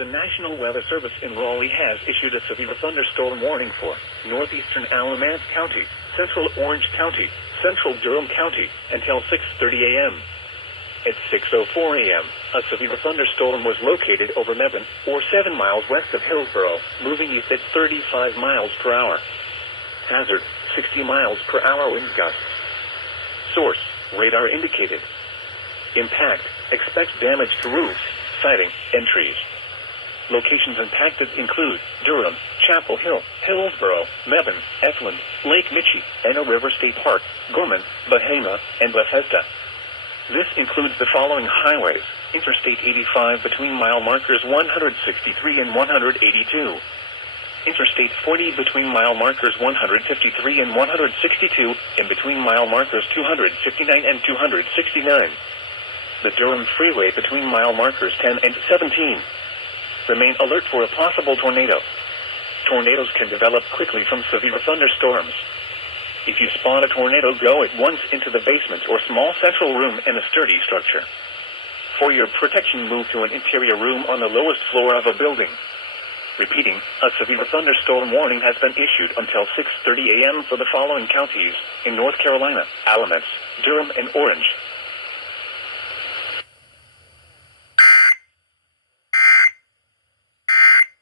The National Weather Service in Raleigh has issued a severe thunderstorm warning for northeastern Alamance County, central Orange County, central Durham County, until 6:30 a.m. At 6:04 a.m., a severe thunderstorm was located over Mebane, or 7 miles west of Hillsborough, moving east at 35 miles per hour. Hazard, 60 miles per hour wind gusts. Source, radar indicated. Impact, expect damage to roofs, siding, and trees. Locations impacted include Durham, Chapel Hill, Hillsborough, Mebane, Efland, Lake Michie, Anna River State Park, Gorman, Bahama, and Bethesda. This includes the following highways: Interstate 85 between mile markers 163 and 182. Interstate 40 between mile markers 153 and 162, and between mile markers 259 and 269. The Durham Freeway between mile markers 10 and 17. Remain alert for a possible tornado. Tornadoes can develop quickly from severe thunderstorms. If you spot a tornado, go at once into the basement or small central room in a sturdy structure. For your protection, move to an interior room on the lowest floor of a building. Repeating, a severe thunderstorm warning has been issued until 6:30 a.m. for the following counties in North Carolina: Alamance, Durham, and Orange.